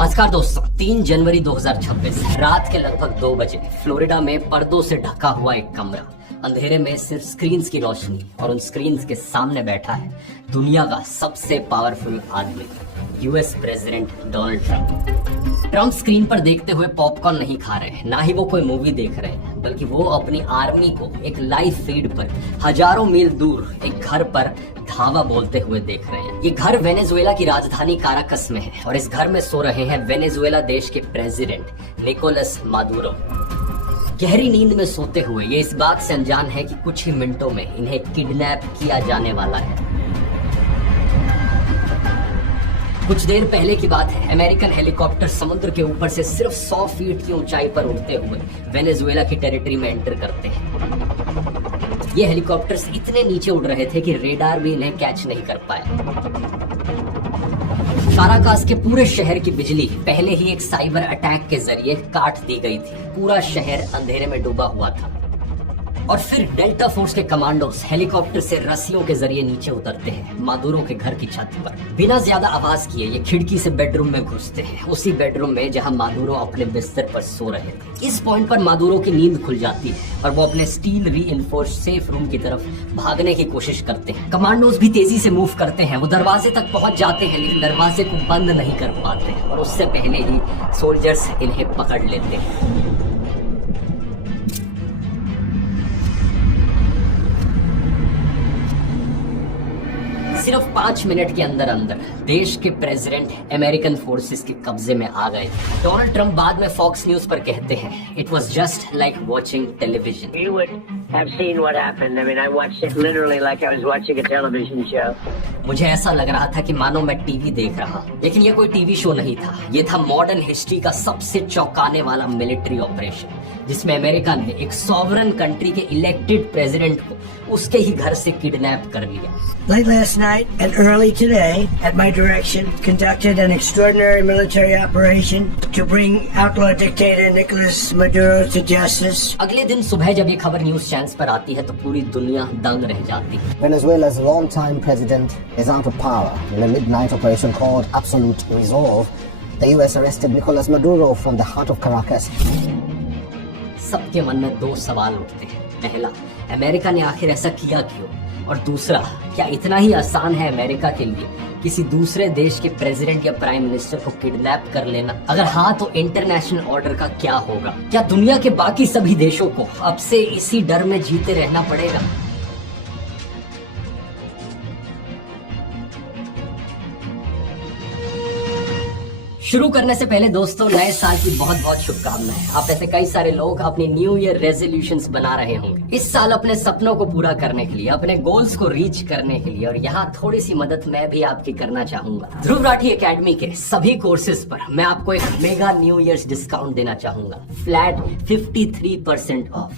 नमस्कार दोस्तों, 3 जनवरी 2026 रात के लगभग 2 बजे फ्लोरिडा में पर्दों से ढका हुआ एक कमरा, अंधेरे में सिर्फ स्क्रीन्स की रोशनी और उन स्क्रीन्स के सामने बैठा है दुनिया का सबसे पावरफुल आदमी, US president Donald Trump. Trump screen पर देखते हुए पॉपकॉर्न नहीं खा रहे हैं, ना ही वो कोई मूवी देख रहे हैं, बल्कि वो अपनी आर्मी को एक लाइव फीड पर हजारों मील दूर एक घर पर धावा बोलते हुए देख रहे हैं। ये घर वेनेजुएला की राजधानी काराकस में है और इस घर में सो रहे हैं वेनेजुएला देश के प्रेसिडेंट निकोलस मादुरो। गहरी नींद में सोते हुए ये इस बात से अनजान है कि कुछ ही मिनटों में इन्हें किडनैप किया जाने वाला है। कुछ देर पहले की बात है, अमेरिकन हेलीकॉप्टर समुद्र के ऊपर से सिर्फ 100 फीट की ऊंचाई पर उड़ते हुए वेनेजुएला की टेरिटरी में एंटर करते हैं। ये हेलीकॉप्टर्स इतने नीचे उड़ रहे थे कि रेडार भी इन्हें कैच नहीं कर पाए। काराकास के पूरे शहर की बिजली पहले ही एक साइबर अटैक के जरिए काट दी गई थी। पूरा शहर अंधेरे में डूबा हुआ था और फिर डेल्टा फोर्स के कमांडोस हेलीकॉप्टर से रस्सियों के जरिए नीचे उतरते हैं मादुरो के घर की छत पर। बिना ज्यादा आवाज किए ये खिड़की से बेडरूम में घुसते हैं, उसी बेडरूम में जहां मादुरो अपने बिस्तर पर सो रहे थे। इस पॉइंट पर मादुरो की नींद खुल जाती है और वो अपने स्टील रीइंफोर्स्ड सेफ रूम की तरफ भागने की कोशिश करते हैं। कमांडोस भी तेजी से मूव करते हैं, वो दरवाजे तक पहुंच जाते हैं लेकिन दरवाजे को बंद नहीं कर पाते हैं और उससे पहले ही सोल्जर्स इन्हें पकड़ लेते हैं। सिर्फ 5 मिनट के अंदर अंदर देश के प्रेसिडेंट अमेरिकन फोर्सेस के कब्जे में आ गए। डोनाल्ड ट्रंप बाद में फॉक्स न्यूज पर कहते हैं, it was just like watching television. You would have seen what happened. I mean, I watched it literally like I was watching a television show. मुझे ऐसा लग रहा था कि मानो मैं टीवी देख रहा, लेकिन ये कोई टीवी शो नहीं था। ये था मॉडर्न हिस्ट्री का सबसे चौंकाने वाला मिलिट्री ऑपरेशन, जिसमें अमेरिका ने एक सॉवरन कंट्री के इलेक्टेड प्रेसिडेंट को उसके ही घर से किडनैप कर लिया। Late last night and early today, at my direction, conducted an extraordinary military operation to bring outlaw dictator Nicolas Maduro to justice. अगले दिन सुबह जब ये खबर न्यूज चैनल्स पर आती है तो पूरी दुनिया दंग रह जाती है। Venezuela's long-time president is out of power. In a midnight operation called Absolute Resolve, the US arrested Nicolas Maduro from the heart of Caracas. सबके मन में 2 सवाल उठते हैं। पहला, अमेरिका ने आखिर ऐसा किया क्यों? और दूसरा, क्या इतना ही आसान है अमेरिका के लिए किसी दूसरे देश के प्रेसिडेंट या प्राइम मिनिस्टर को किडनैप कर लेना? अगर हाँ, तो इंटरनेशनल ऑर्डर का क्या होगा? क्या दुनिया के बाकी सभी देशों को अब से इसी डर में जीते रहना पड़ेगा? शुरू करने से पहले दोस्तों, नए साल की बहुत बहुत शुभकामनाएं। आप ऐसे कई सारे लोग अपने न्यू ईयर रेजोल्यूशंस बना रहे होंगे इस साल अपने सपनों को पूरा करने के लिए, अपने गोल्स को रीच करने के लिए। और यहाँ थोड़ी सी मदद मैं भी आपकी करना चाहूंगा। ध्रुव राठी एकेडमी के सभी कोर्सेज पर मैं आपको एक मेगा न्यू ईयर डिस्काउंट देना चाहूंगा, फ्लैट 53% ऑफ।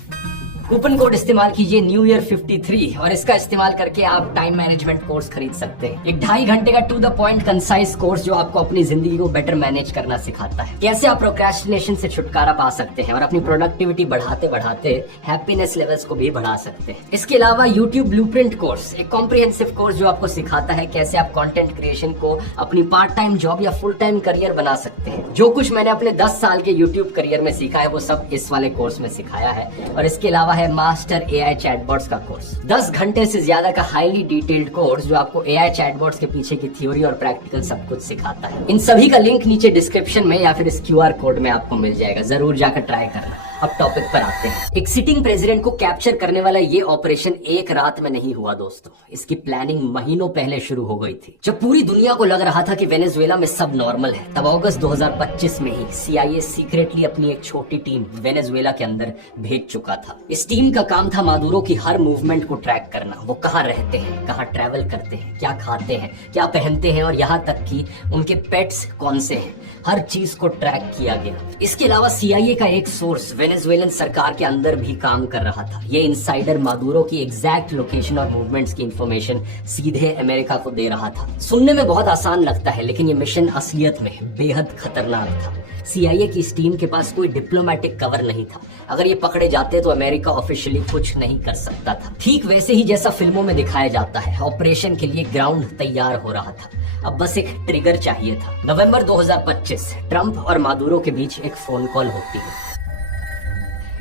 कूपन कोड इस्तेमाल कीजिए न्यू ईयर 53 और इसका इस्तेमाल करके आप टाइम मैनेजमेंट कोर्स खरीद सकते हैं। एक 2.5 घंटे का to the point concise course जो आपको अपनी जिंदगी को बेटर मैनेज करना सिखाता है, कैसे आप प्रोक्रेस्टिनेशन से छुटकारा पा सकते हैं और अपनी प्रोडक्टिविटी बढ़ाते बढ़ाते हैप्पीनेस लेवल्स को भी बढ़ा सकते हैं। इसके अलावा यूट्यूब ब्लूप्रिंट कोर्स, एक कॉम्प्रिहेंसिव कोर्स जो आपको सिखाता है कैसे आप कंटेंट क्रिएशन को अपनी पार्ट टाइम जॉब या फुल टाइम करियर बना सकते हैं। जो कुछ मैंने अपने 10 साल के यूट्यूब करियर में सीखा है वो सब इस वाले कोर्स में सिखाया है। और इसके अलावा है मास्टर एआई चैटबॉट्स का कोर्स, 10 घंटे से ज्यादा का हाईली डिटेल्ड कोर्स जो आपको एआई चैटबॉट्स के पीछे की थ्योरी और प्रैक्टिकल सब कुछ सिखाता है। इन सभी का लिंक नीचे डिस्क्रिप्शन में या फिर इस क्यूआर कोड में आपको मिल जाएगा, जरूर जाकर ट्राई करना। अब टॉपिक पर आते हैं। एक सिटिंग प्रेसिडेंट को कैप्चर करने वाला ये ऑपरेशन एक रात में नहीं हुआ दोस्तों, इसकी प्लानिंग महीनों पहले शुरू हो गई थी। जब पूरी दुनिया को लग रहा था कि वेनेजुएला में सब नॉर्मल है, तब अगस्त 2025 में ही CIA सीक्रेटली अपनी एक छोटी टीम वेनेजुएला के अंदर भेज चुका था। इस टीम का काम था मादुरो की हर मूवमेंट को ट्रैक करना। वो कहाँ रहते हैं, कहाँ ट्रैवल करते हैं, क्या खाते हैं, क्या पहनते हैं और यहाँ तक कि उनके पेट्स कौन से हैं, हर चीज को ट्रैक किया गया। इसके अलावा CIA का एक सोर्स वेनेजुएलन सरकार के अंदर भी काम कर रहा था। ये इनसाइडर मादुरो की एग्जैक्ट लोकेशन और मूवमेंट्स की इंफॉर्मेशन सीधे अमेरिका को दे रहा था। सुनने में बहुत आसान लगता है, लेकिन ये मिशन असलियत में बेहद खतरनाक था। CIA की इस टीम के पास कोई डिप्लोमेटिक कवर नहीं था। अगर ये पकड़े जाते तो अमेरिका ऑफिशियली कुछ नहीं कर सकता था। ठीक वैसे ही जैसा फिल्मों में दिखाया जाता है, ऑपरेशन के लिए ग्राउंड तैयार हो रहा था। अब बस एक ट्रिगर चाहिए था। नवंबर 2025 ट्रंप और मादुरो के बीच एक फोन कॉल होती है।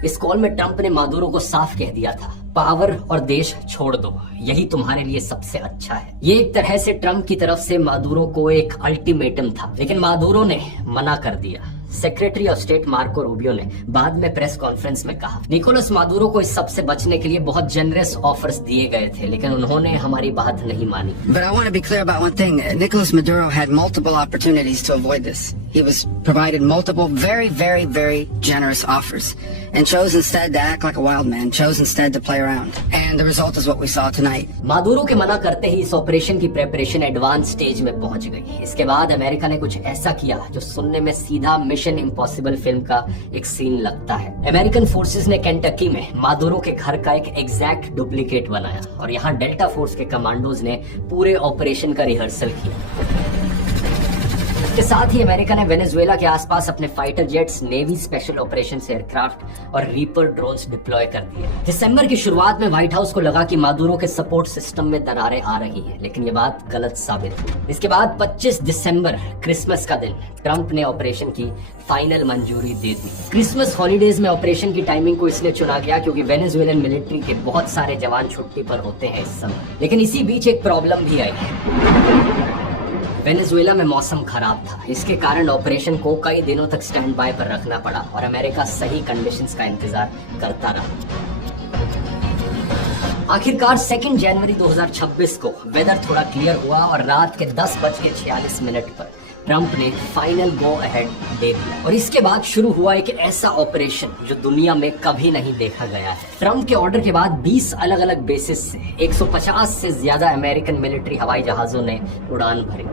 इस कॉल में ट्रंप ने मादुरो को साफ कह दिया था, पावर और देश छोड़ दो, यही तुम्हारे लिए सबसे अच्छा है। ये एक तरह से ट्रंप की तरफ से मादुरो को एक अल्टीमेटम था, लेकिन मादुरो ने मना कर दिया। Secretary of state Marco Rubio ने बाद में प्रेस कॉन्फ्रेंस में कहा, निकोलस मादुरो को इस सब से बचने के लिए बहुत जेनरस ऑफर्स दिए गए थे, लेकिन उन्होंने हमारी बात नहीं मानी। But I want to be clear about one thing. Nicolas Maduro had multiple opportunities to avoid this. He was provided multiple very, very, very generous offers and chose instead to act like a wild man, chose instead to play around. And the result is what we saw tonight. Maduro के मना करते ही इस operation की preparation advance stage में पहुंच गई। इसके बाद अमेरिका ने कुछ ऐसा किया जो सुनने में सीधा मिशन इम्पॉसिबल फिल्म का एक सीन लगता है। अमेरिकन फोर्सेस ने केंटकी में मादुरो के घर का एक एग्जैक्ट डुप्लीकेट बनाया और यहाँ डेल्टा फोर्स के कमांडोज ने पूरे ऑपरेशन का रिहर्सल किया। इसके साथ ही अमेरिका ने वेनेजुएला के आसपास अपने fighter jets, navy special operations aircraft और रीपर ड्रोन्स डिप्लॉय कर दिए। दिसंबर की शुरुआत में व्हाइट हाउस को लगा कि मादुरो के सपोर्ट सिस्टम में दरारें आ रही हैं, लेकिन ये बात गलत साबित हुई। इसके बाद 25 दिसंबर क्रिसमस का दिन ट्रंप ने ऑपरेशन की फाइनल मंजूरी दे दी। क्रिसमस हॉलीडेज में ऑपरेशन की टाइमिंग को इसलिए चुना गया क्योंकि वेनेजुएलन मिलिट्री के बहुत सारे जवान छुट्टी पर होते हैं इस समय। लेकिन इसी बीच एक प्रॉब्लम भी आई है। वेनेजुएला में मौसम खराब था, इसके कारण ऑपरेशन को कई दिनों तक स्टैंड बाय पर रखना पड़ा और अमेरिका सही कंडीशंस का इंतजार करता रहा। आखिरकार 2 जनवरी 2026 को वेदर थोड़ा क्लियर हुआ और रात के 10:46 पर ट्रंप ने फाइनल गो अहेड दे दिया और इसके बाद शुरू हुआ एक ऐसा ऑपरेशन जो दुनिया में कभी नहीं देखा गया है। ट्रंप के ऑर्डर के बाद 20 अलग अलग बेसिस से 150 से ज्यादा अमेरिकन मिलिट्री हवाई जहाजों ने उड़ान भरी।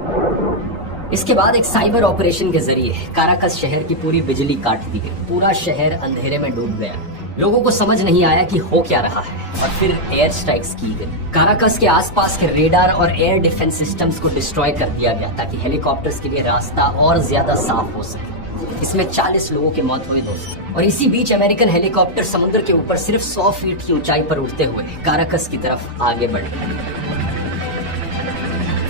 इसके बाद एक साइबर ऑपरेशन के जरिए काराकस शहर की पूरी बिजली काट दी गई। पूरा शहर अंधेरे में डूब गया। लोगों को समझ नहीं आया कि हो क्या रहा है और फिर एयर स्ट्राइक्स की गई। काराकस के आसपास के रेडार और एयर डिफेंस सिस्टम्स को डिस्ट्रॉय कर दिया गया ताकि हेलीकॉप्टर्स के लिए रास्ता और ज्यादा साफ हो सके। इसमें 40 लोगों की मौत हुई दोस्तों। और इसी बीच अमेरिकन हेलीकॉप्टर समुद्र के ऊपर सिर्फ 100 फीट की ऊंचाई पर उड़ते हुए काराकस की तरफ आगे बढ़े।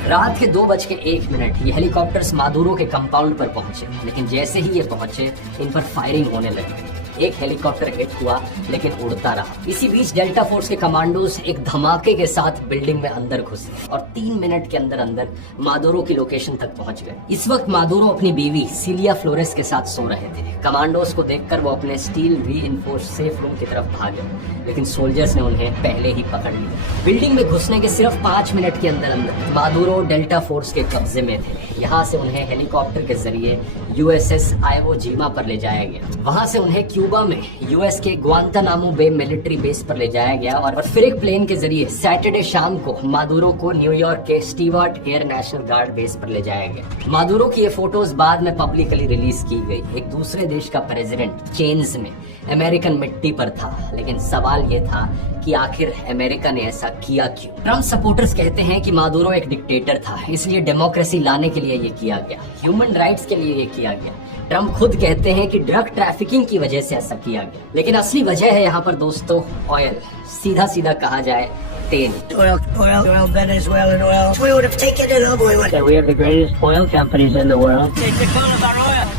रात के 2:01 ये हेलीकॉप्टर्स मादुरो के कंपाउंड पर पहुंचे, लेकिन जैसे ही ये पहुंचे इन पर फायरिंग होने लगी। एक हेलीकॉप्टर हिट हुआ लेकिन उड़ता रहा। इसी बीच डेल्टा फोर्स के कमांडोज एक धमाके के साथ बिल्डिंग में अंदर घुसे और 3 मिनट के अंदर अंदर मादुरो की लोकेशन तक पहुंच गए। इस वक्त मादुरो अपनी बीवी सिलिया फ्लोरेस के साथ सो रहे थे। कमांडोज को देखकर वो अपने स्टील रीइंफोर्स्ड सेफ रूम की तरफ भागे, लेकिन सोल्जर्स ने उन्हें पहले ही पकड़ लिया। बिल्डिंग में घुसने के सिर्फ 5 मिनट के अंदर अंदर मादुरो डेल्टा फोर्स के कब्जे में थे। यहाँ से उन्हें हेलीकॉप्टर के जरिए USS आइवो जीमा पर ले जाया गया। वहां से उन्हें क्यूबा में US के ग्वांतानामो बे मिलिट्री बेस पर ले जाया गया और फिर एक प्लेन के जरिए सैटरडे शाम को मादुरो को न्यूयॉर्क के Stewart air national guard base पर ले जाया गया। मादुरो की ये फोटोज बाद में पब्लिकली रिलीज की गई। एक दूसरे देश का प्रेसिडेंट चेन्स में अमेरिकन मिट्टी पर था, लेकिन सवाल ये था कि आखिर अमेरिका ने ऐसा किया क्यों। ट्रम्प सपोर्टर्स कहते हैं कि मादुरो एक डिक्टेटर था, इसलिए डेमोक्रेसी लाने के लिए ये किया गया, ह्यूमन राइट्स के लिए ये किया गया। ट्रम्प खुद कहते हैं कि ड्रग ट्रैफिकिंग की वजह से ऐसा किया गया, लेकिन असली वजह है यहाँ पर दोस्तों ऑयल, सीधा सीधा कहा जाए तेल। Oil, Venezuelan oil. We would have taken it up. We have the greatest oil companies in the world.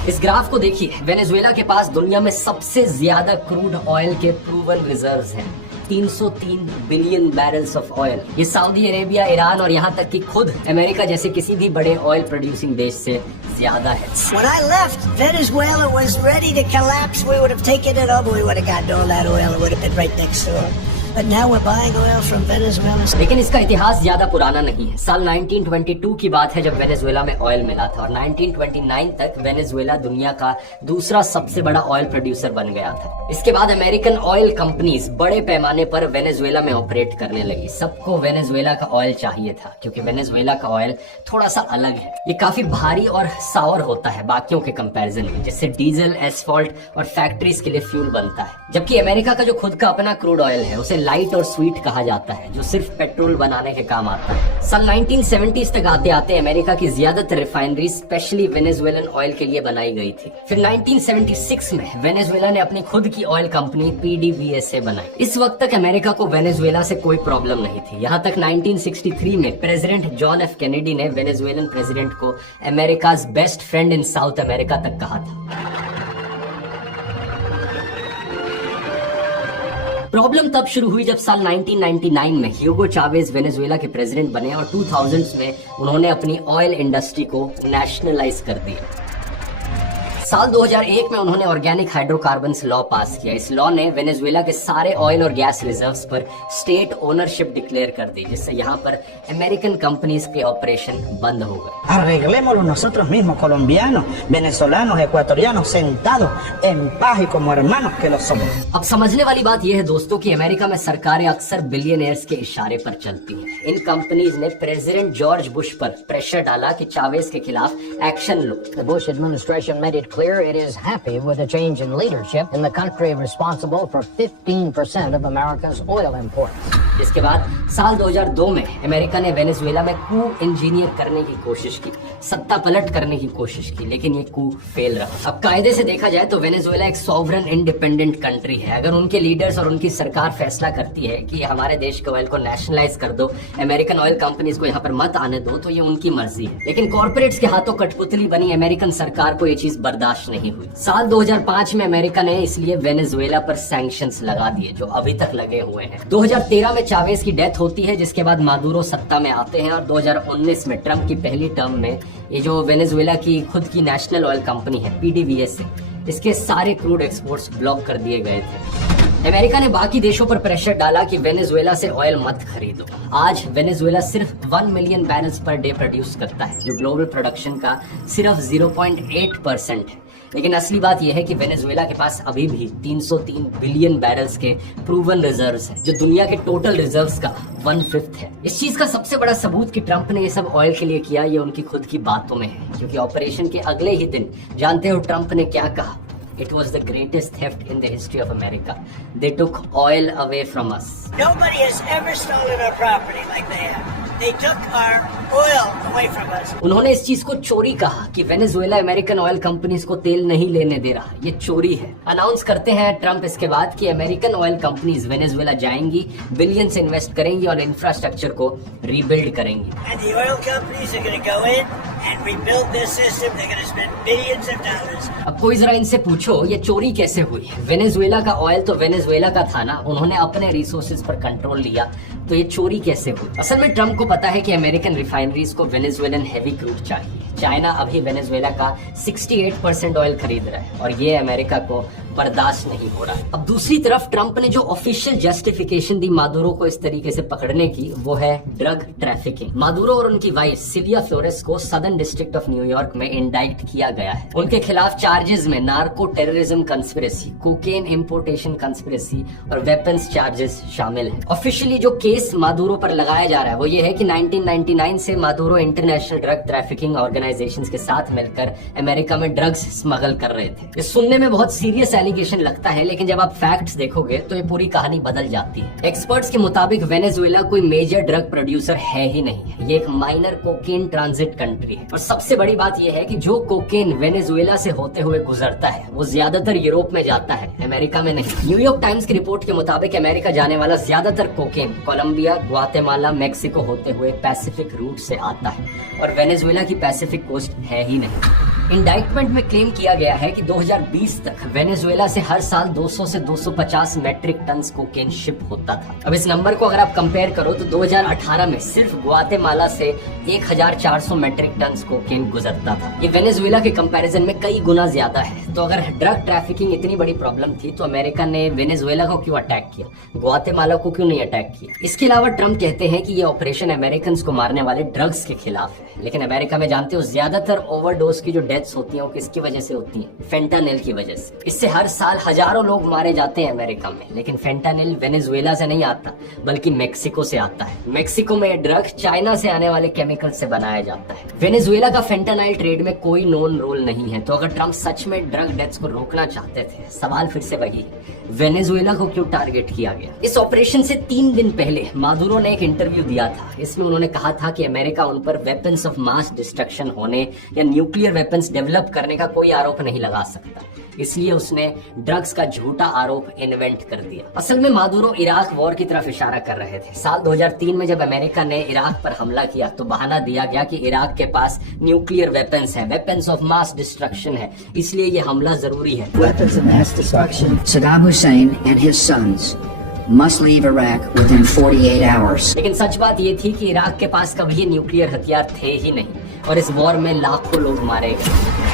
इस ग्राफ को देखिए, वेनेजुएला के पास दुनिया में सबसे ज्यादा क्रूड ऑयल के प्रूवन रिजर्व्स हैं, 303 बिलियन बैरल्स ऑफ ऑयल। ये सऊदी अरेबिया, ईरान और यहाँ तक कि खुद अमेरिका जैसे किसी भी बड़े ऑयल प्रोड्यूसिंग देश से ज्यादा है। When I left, Venezuela was ready to collapse. We would have taken it up. We would have gotten all that oil. It would have been right next door. But now we're buying oil from Venezuela. लेकिन इसका इतिहास ज्यादा पुराना नहीं है। साल 1922 की बात है जब वेनेजुएला में ऑयल मिला था और 1929 तक वेनेजुएला दुनिया का दूसरा सबसे बड़ा ऑयल प्रोड्यूसर बन गया था। इसके बाद अमेरिकन ऑयल कंपनीज बड़े पैमाने पर वेनेजुएला में ऑपरेट करने लगी। सबको वेनेजुएला का ऑयल चाहिए था क्योंकि वेनेजुएला का ऑयल थोड़ा सा अलग है। ये काफी भारी और सावर होता है बाकियों के कंपैरिजन में, जिससे डीजल, एसफॉल्ट और फैक्ट्रीज के लिए फ्यूल बनता है। जबकि अमेरिका का जो खुद का अपना क्रूड ऑयल है उसे लाइट और स्वीट कहा जाता है, जो सिर्फ पेट्रोल बनाने के काम आता है। साल 1970s तक आते आते अमेरिका की ज्यादातर रिफाइनरी स्पेशली वेनेजुएलन ऑयल के लिए बनाई गई थी। फिर 1976 में वेनेजुएला ने अपनी खुद की ऑयल कंपनी PDVSA बनाई। इस वक्त तक अमेरिका को वेनेजुएला से कोई प्रॉब्लम नहीं थी, यहाँ तक 1963 में प्रेसिडेंट जॉन एफ कैनेडी ने वेनेजुएलन प्रेसिडेंट को America's best friend in South America तक कहा था। प्रॉब्लम तब शुरू हुई जब साल 1999 में ह्यूगो चावेज वेनेजुएला के प्रेसिडेंट बने और 2000s में उन्होंने अपनी ऑयल इंडस्ट्री को नेशनलाइज कर दिया। साल 2001 में उन्होंने ऑर्गेनिक हाइड्रोकार्बन्स लॉ पास किया। इस लॉ ने वेनेजुएला के सारे ऑयल और गैस रिजर्व्स पर स्टेट ओनरशिप डिक्लेयर कर दी, जिससे यहाँ पर अमेरिकन कंपनीज के ऑपरेशन बंद हो गए। Arreglémoslo nosotros mismos, colombianos, venezolanos, ecuatorianos, sentados en paz y como hermanos que lo somos. अब समझने वाली बात यह है दोस्तों कि अमेरिका में सरकारें अक्सर बिलियनियर्स के इशारे पर चलती हैं। इन कंपनीज ने प्रेसिडेंट जॉर्ज बुश पर प्रेशर डाला कि चावेज के खिलाफ action low. The Bush administration made it clear it is happy with a change in leadership in the country responsible for 15% of America's oil imports. इसके बाद साल 2002 में अमेरिका ने वेनेजुएला में कू इंजीनियर करने की कोशिश की, सत्ता पलट करने की कोशिश की, लेकिन ये कू फेल रहा। अब कायदे से देखा जाए तो वेनेजुएला एक सॉवरन इंडिपेंडेंट कंट्री है। अगर उनके लीडर्स और उनकी सरकार फैसला करती है कि हमारे देश के ऑयल को नेशनलाइज कर दो, अमेरिकन ऑयल कंपनीज को यहाँ पर मत आने दो, तो ये उनकी मर्जी है। लेकिन कॉर्पोरेट्स के हाथों कठपुतली बनी अमेरिकन सरकार को ये चीज बर्दाश्त नहीं हुई। साल 2005 में अमेरिका ने इसलिए वेनेजुएला पर सैंक्शंस लगा दिए, जो अभी तक लगे हुए हैं। 2013 में चावेज की डेथ होती है, जिसके बाद मादुरो सत्ता में आते हैं और 2019 में ट्रम्प की पहली टर्म में ये जो वेनेजुएला की खुद की नेशनल ऑयल कंपनी है PDVSA, इसके सारे क्रूड एक्सपोर्ट्स ब्लॉक कर दिए गए थे। अमेरिका ने बाकी देशों पर प्रेशर डाला कि वेनेजुएला से ऑयल मत खरीदो। आज वेनेजुएला सिर्फ 1 million barrels per day produce करता है, जो ग्लोबल प्रोडक्शन का सिर्फ 0.8% है। लेकिन असली बात यह है कि वेनेजुएला के पास अभी भी 303 बिलियन बैरल्स के प्रूवन रिजर्व्स हैं, जो दुनिया के टोटल रिजर्व्स का 1/5 है। इस चीज का सबसे बड़ा सबूत कि ट्रंप ने ये सब ऑयल के लिए किया, ये उनकी खुद की बातों में है, क्योंकि ऑपरेशन के अगले ही दिन जानते हो ट्रंप ने क्या कहा? It was the greatest theft in the history of America. They took oil away from us. Nobody has ever stolen our property like they have. They took our oil away from us. उन्होंने इस चीज को चोरी कहा कि Venezuela American oil companies को तेल नहीं लेने दे रहा, ये चोरी है। अनाउंस करते हैं ट्रंप इसके बाद कि अमेरिकन ऑयल कंपनीज वेनेजुएला जाएंगी, बिलियंस इन्वेस्ट करेंगी और इंफ्रास्ट्रक्चर को रीबिल्ड करेंगी। And the oil companies are going to go in and rebuild this system. They're going to spend billions of dollars. अब कोई जरा इनसे पूछो ये चोरी कैसे हुई? वेनेजुएला का ऑयल तो वेनेजुएला का था ना, उन्होंने अपने रिसोर्सेज पर कंट्रोल लिया, तो ये चोरी कैसे हुई? असल में ट्रंप को पता है कि अमेरिकन रिफाइनरीज को वेनेजुएलन हैवी क्रूड चाहिए। चाइना अभी वेनेजुएला का 68% ऑयल खरीद रहा है और ये अमेरिका को बर्दाश्त नहीं हो रहा है। अब दूसरी तरफ ट्रंप ने जो ऑफिशियल जस्टिफिकेशन दी मादुरो को इस तरीके से पकड़ने की, वो है ड्रग ट्रैफिकिंग। मादुरो और उनकी वाइफ सिलिया फ्लोरेस को सदर्न डिस्ट्रिक्ट ऑफ न्यूयॉर्क में इंडाइक्ट किया गया है। उनके खिलाफ चार्जेस में narco terrorism conspiracy, cocaine importation conspiracy और वेपन्स चार्जेस शामिल हैं। ऑफिशियली जो केस मादुरो पर लगाया जा रहा है वो ये है कि 1999 से Maduro international drug trafficking organisations के साथ मिलकर अमेरिका में ड्रग्स स्मगल कर रहे थे। ये सुनने में बहुत सीरियस एलिगेशन लगता है, लेकिन जब आप फैक्ट्स देखोगे तो ये पूरी कहानी बदल जाती है। एक्सपर्ट्स के मुताबिक वेनेजुएला कोई मेजर ड्रग प्रोड्यूसर है ही नहीं है, ये एक माइनर कोकेन ट्रांजिट कंट्री है। और सबसे बड़ी बात यह है कि जो कोकेन वेनेजुएला से होते हुए गुजरता है वो ज्यादातर यूरोप में जाता है, अमेरिका में नहीं। न्यूयॉर्क टाइम्स की रिपोर्ट के मुताबिक अमेरिका जाने वाला ज्यादातर कोकेन कोलंबिया, ग्वाटेमाला, मेक्सिको होते हुए पैसिफिक रूट से आता है और वेनेजुएला की पैसिफिक कोस्ट है ही नहीं। इंडाइटमेंट में क्लेम किया गया है कि 2020 तक वेनेजुएला वेनेजुएला से हर साल 200 से 250 मैट्रिक टन कोकेन शिप होता था। अब इस नंबर को अगर आप कंपेयर करो तो 2018 में सिर्फ ग्वाटेमाला से 1400 मैट्रिक टन कोकेन गुजरता था। ये वेनेजुएला के कंपैरिजन में कई गुना ज्यादा है। तो अगर ड्रग ट्रैफिकिंग इतनी बड़ी प्रॉब्लम थी तो अमेरिका ने वेनेजुएला को क्यों अटैक किया, ग्वाटेमाला को क्यों नहीं अटैक किया? इसके अलावा ट्रम्प कहते हैं कि ये ऑपरेशन अमेरिकन को मारने वाले ड्रग्स के खिलाफ है, लेकिन अमेरिका में जानते हो ज्यादातर ओवरडोज की जो डेथ्स होती हैं वो किसकी वजह से होती हैं? फेंटानिल की वजह से। इससे हर साल हजारों लोग मारे जाते हैं अमेरिका में, लेकिन फेंटानिल वेनेजुएला से नहीं आता बल्कि मेक्सिको से आता है। मेक्सिको में ये ड्रग चाइना से आने वाले केमिकल से बनाया जाता है। वेनेजुएला का फेंटानिल ट्रेड में कोई नोन रोल नहीं है। तो अगर ट्रम्प सच में ड्रग डेथ्स को रोकना चाहते थे, सवाल फिर से वही है, वेनेजुएला को क्यों टारगेट किया गया? इस ऑपरेशन से 3 दिन पहले मादुरो ने एक इंटरव्यू दिया था। इसमें उन्होंने कहा था कि अमेरिका उन पर वेपन्स ऑफ मास डिस्ट्रक्शन होने या न्यूक्लियर वेपन्स डेवलप करने का कोई आरोप नहीं लगा सकता, इसलिए उसने ड्रग्स का झूठा आरोप इन्वेंट कर दिया। असल में मादुरो इराक वॉर की तरफ इशारा कर रहे थे। साल 2003 में जब अमेरिका ने इराक पर हमला किया तो बहाना दिया गया कि इराक के पास न्यूक्लियर वेपन्स हैं, वेपन्स ऑफ मास डिस्ट्रक्शन है, इसलिए ये हमला जरूरी है। Weapons of mass destruction. Saddam Hussein and his sons must leave Iraq within 48 hours. लेकिन सच बात ये थी कि इराक के पास कभी न्यूक्लियर हथियार थे ही नहीं और इस वॉर में लाखों लोग मारे गए।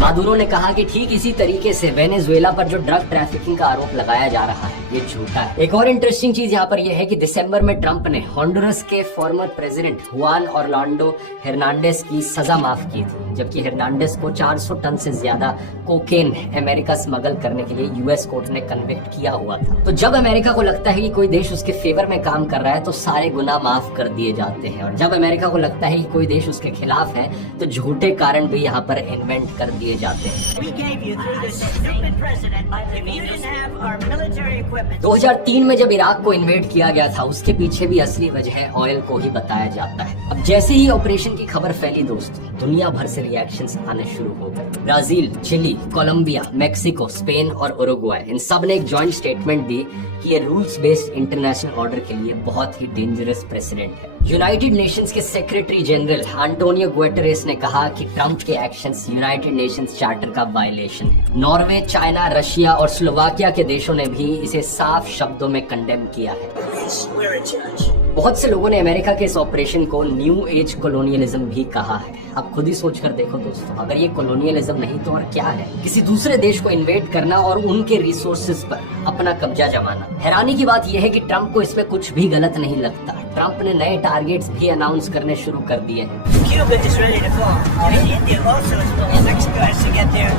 मादुरो ने कहा कि ठीक इसी तरीके से वेनेजुएला पर जो ड्रग ट्रैफिकिंग का आरोप लगाया जा रहा है ये झूठा है। एक और इंटरेस्टिंग चीज यहाँ पर यह है कि दिसंबर में ट्रंप ने होंडुरस के former president Hwan Orlando Hernandez की सजा माफ की थी, जबकि हर्नांडेज को 400 टन से ज्यादा कोकेन अमेरिका स्मगल करने के लिए यूएस कोर्ट ने कन्विक्ट किया हुआ था। तो जब अमेरिका को लगता है कि कोई देश उसके फेवर में काम कर रहा है तो सारे गुनाह माफ कर दिए जाते हैं, और जब अमेरिका को लगता है कि कोई देश उसके खिलाफ है तो झूठे कारण भी यहाँ पर इन्वेंट कर दिए जाते हैं। 2003 में जब इराक को इन्वेड किया गया था उसके पीछे भी असली वजह ऑयल को ही बताया जाता है। अब जैसे ही ऑपरेशन की खबर फैली दोस्तों, दुनिया भर से रिएक्शंस आने शुरू हो गए। Brazil, Chile, Colombia, Mexico, Spain और उरुग्वे इन सब ने एक जॉइंट स्टेटमेंट दी कि ये रूल्स बेस्ड इंटरनेशनल ऑर्डर के लिए बहुत ही डेंजरस प्रेसिडेंट है। यूनाइटेड नेशंस के सेक्रेटरी जनरल एंटोनियो गुटेरेस ने कहा कि ट्रंप के एक्शंस यूनाइटेड नेशंस चार्टर का वायलेशन है। नॉर्वे, चाइना, रशिया और स्लोवाकिया के देशों ने भी इसे साफ शब्दों में कंडेम किया है। बहुत से लोगों ने अमेरिका के इस ऑपरेशन को न्यू एज कॉलोनियलिज्म भी कहा है। अब खुद ही सोच कर देखो दोस्तों, अगर ये कॉलोनियलिज्म नहीं तो और क्या है? किसी दूसरे देश को इन्वेड करना और उनके रिसोर्सेज पर अपना कब्जा जमाना। हैरानी की बात यह है कि ट्रंप को इसमें कुछ भी गलत नहीं लगता। ट्रंप ने नए टारगेट्स भी अनाउंस करने शुरू कर दिए हैं। Cuba is ready to fall. I mean, India also is pulling Mexico has to get their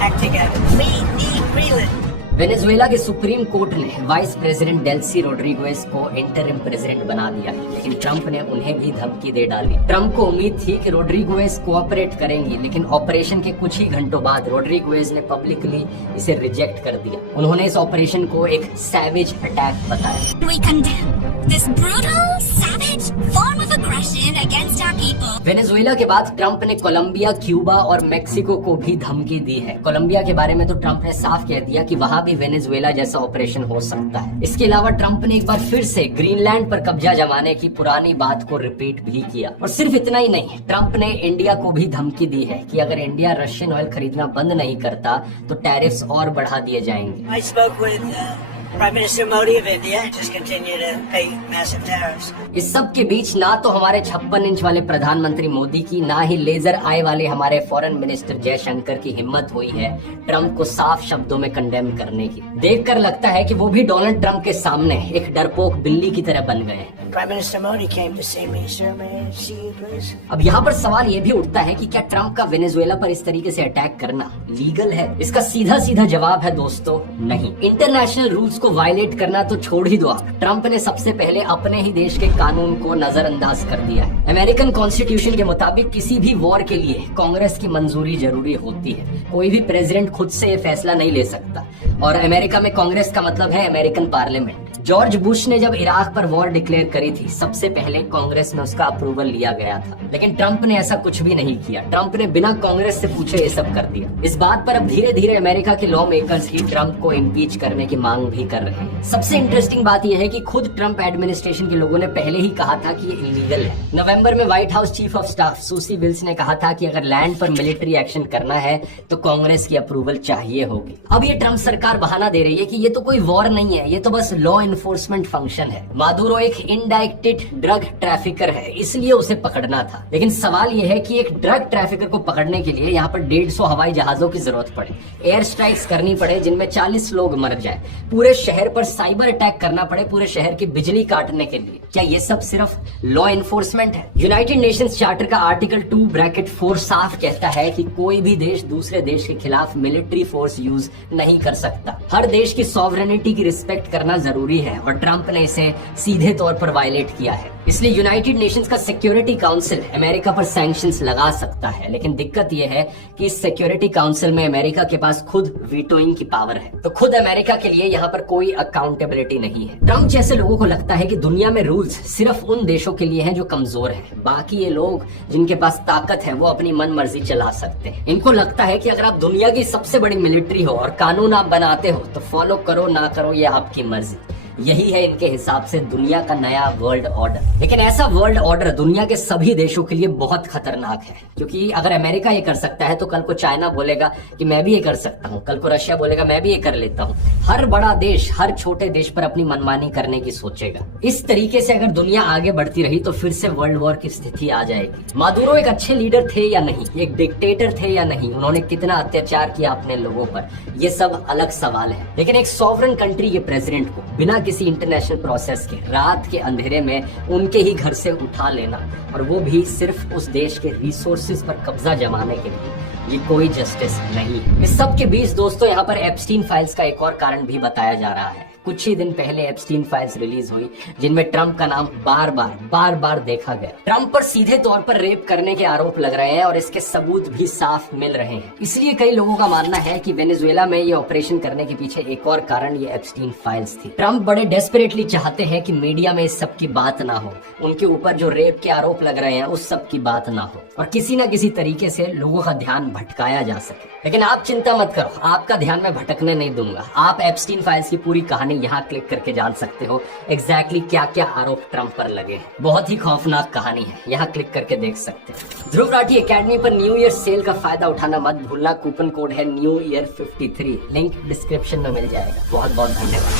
act together. We need Greenland. Venezuela के सुप्रीम कोर्ट ने वाइस प्रेसिडेंट डेल्सी रोड्रिगेज को इंटरिम प्रेसिडेंट बना दिया, लेकिन ट्रंप ने उन्हें भी धमकी दे डाली। ट्रंप को उम्मीद थी कि रोड्रिगेज कोऑपरेट करेंगी, लेकिन ऑपरेशन के कुछ ही घंटों बाद रोड्रिगेज ने पब्लिकली इसे रिजेक्ट कर दिया। उन्होंने इस ऑपरेशन को एक सैवेज अटैक बताया। We condemn this brutal, savage form of aggression against our people. Venezuela के बाद ट्रंप ने कोलंबिया, क्यूबा और मेक्सिको को भी धमकी दी है। कोलंबिया के बारे में तो ट्रंप ने साफ कह दिया कि वहां भी वेनेजुएला जैसा ऑपरेशन हो सकता है। इसके अलावा ट्रंप ने एक बार फिर से ग्रीनलैंड पर कब्जा जमाने की पुरानी बात को रिपीट भी किया। और सिर्फ इतना ही नहीं, ट्रंप ने इंडिया को भी धमकी दी है कि अगर इंडिया रशियन ऑयल खरीदना बंद नहीं करता तो टैरिफ्स और बढ़ा दिए जाएंगे। I spoke with Prime Minister Modi of India. Just continue to pay massive tariffs. इस सब के बीच ना तो हमारे 56 इंच वाले प्रधानमंत्री मोदी की, ना ही लेजर आई वाले हमारे फॉरेन मिनिस्टर जयशंकर की हिम्मत हुई है ट्रंप को साफ शब्दों में कंडेम करने की। देखकर लगता है कि वो भी डोनाल्ड ट्रंप के सामने एक डरपोक बिल्ली की तरह बन गए। Prime Minister Modi came to see me. Sir, may I see you, please? अब यहाँ पर सवाल ये भी उठता है कि क्या ट्रंप का वेनेजुएला पर इस तरीके से अटैक करना लीगल है? इसका सीधा सीधा जवाब है दोस्तों, नहीं। इंटरनेशनल रूल्स को वायलेट करना तो छोड़ ही दो आप, ट्रंप ने सबसे पहले अपने ही देश के कानून को नजरअंदाज कर दिया है। अमेरिकन कॉन्स्टिट्यूशन के मुताबिक किसी भी वॉर के लिए कांग्रेस की मंजूरी जरूरी होती है। कोई भी प्रेसिडेंट खुद से ये फैसला नहीं ले सकता, और अमेरिका में कांग्रेस का मतलब है अमेरिकन पार्लियामेंट। जॉर्ज बुश ने जब इराक पर वॉर डिक्लेयर करी थी, सबसे पहले कांग्रेस में उसका अप्रूवल लिया गया था, लेकिन ट्रंप ने ऐसा कुछ भी नहीं किया। ट्रंप ने बिना कांग्रेस से पूछे ये सब कर दिया। इस बात पर अब धीरे धीरे अमेरिका के लॉ मेकर्स ही ट्रंप को इम्पीच करने की मांग भी कर रहे हैं। सबसे इंटरेस्टिंग बात यह है कि खुद ट्रंप एडमिनिस्ट्रेशन के लोगों ने पहले ही कहा था कि ये इलीगल है। नवंबर में White House chief of staff Susie Wiles ने कहा था कि अगर लैंड पर मिलिट्री एक्शन करना है तो कांग्रेस की अप्रूवल चाहिए होगी। अब ये ट्रंप सरकार बहाना दे रही है कि ये तो कोई वॉर नहीं है, ये तो बस लॉ इन्फोर्समेंट फंक्शन है। मादुरो एक इंडाइक्टेड ड्रग ट्रैफिकर है, इसलिए उसे पकड़ना था। लेकिन सवाल यह है कि एक ड्रग ट्रैफिकर को पकड़ने के लिए यहाँ पर 150 हवाई जहाजों की जरूरत पड़े, एयर स्ट्राइक्स करनी पड़े जिनमें 40 लोग मर जाए, पूरे शहर पर साइबर अटैक करना पड़े पूरे शहर की बिजली काटने के लिए। क्या ये सब सिर्फ लॉ इन्फोर्समेंट है? यूनाइटेड नेशंस चार्टर का आर्टिकल 2(4) साफ कहता है कि कोई भी देश दूसरे देश के खिलाफ मिलिट्री फोर्स यूज नहीं कर सकता। हर देश की सॉवरेनिटी की रिस्पेक्ट करना जरूरी है और ट्रंप ने इसे सीधे तौर पर वायलेट किया है। इसलिए यूनाइटेड नेशंस का सिक्योरिटी काउंसिल अमेरिका पर सैंक्शंस लगा सकता है, लेकिन दिक्कत यह है कि इस सिक्योरिटी काउंसिल में अमेरिका के पास खुद वीटोइंग की पावर है, तो खुद अमेरिका के लिए यहाँ पर कोई अकाउंटेबिलिटी नहीं है। ट्रंप जैसे लोगों को लगता है कि दुनिया में रूल्स सिर्फ उन देशों के लिए हैं जो कमजोर हैं, बाकी ये लोग जिनके पास ताकत है वो अपनी मन मर्जी चला सकते हैं। इनको लगता है कि अगर आप दुनिया की सबसे बड़ी मिलिट्री हो और कानून आप बनाते हो तो फॉलो करो ना करो ये आपकी मर्जी। यही है इनके हिसाब से दुनिया का नया वर्ल्ड ऑर्डर। लेकिन ऐसा वर्ल्ड ऑर्डर दुनिया के सभी देशों के लिए बहुत खतरनाक है, क्योंकि अगर अमेरिका ये कर सकता है तो कल को चाइना बोलेगा कि मैं भी ये कर सकता हूँ, कल को रशिया बोलेगा मैं भी ये कर लेता हूँ। हर बड़ा देश हर छोटे देश पर अपनी मनमानी करने की सोचेगा। इस तरीके से अगर दुनिया आगे बढ़ती रही तो फिर से वर्ल्ड वॉर की स्थिति आ जाएगी। मादुरो एक अच्छे लीडर थे या नहीं, एक डिक्टेटर थे या नहीं, उन्होंने कितना अत्याचार किया अपने लोगों पर, ये सब अलग सवाल है। लेकिन एक सॉवरन कंट्री के प्रेसिडेंट को बिना किसी इंटरनेशनल प्रोसेस के रात के अंधेरे में उनके ही घर से उठा लेना, और वो भी सिर्फ उस देश के रिसोर्सेज पर कब्जा जमाने के लिए, ये कोई जस्टिस नहीं है। इस सब के बीच दोस्तों यहाँ पर एप्स्टीन फाइल्स का एक और कारण भी बताया जा रहा है। कुछ ही दिन पहले एप्स्टीन फाइल्स रिलीज हुई जिनमें ट्रंप का नाम बार बार देखा गया। ट्रंप पर सीधे तौर पर रेप करने के आरोप लग रहे हैं और इसके सबूत भी साफ मिल रहे हैं। इसलिए कई लोगों का मानना है कि वेनेजुएला में ये ऑपरेशन करने के पीछे एक और कारण ये एप्स्टीन फाइल्स थी। ट्रंप बड़े डेस्परेटली चाहते हैं कि मीडिया में इस सब की बात ना हो, उनके ऊपर जो रेप के आरोप लग रहे हैं उस सब की बात ना हो और किसी न किसी तरीके से लोगों का ध्यान भटकाया जा सके। लेकिन आप चिंता मत करो, आपका ध्यान मैं भटकने नहीं दूंगा। आप एप्स्टीन फाइल्स की पूरी कहानी यहाँ क्लिक करके जान सकते हो एग्जैक्टली क्या क्या आरोप ट्रंप पर लगे हैं। बहुत ही खौफनाक कहानी है, यहाँ क्लिक करके देख सकते हैं। ध्रुव राठी एकेडमी पर न्यू ईयर सेल का फायदा उठाना मत भूलना। कूपन कोड है न्यू ईयर 53, लिंक डिस्क्रिप्शन में मिल जाएगा। बहुत बहुत धन्यवाद।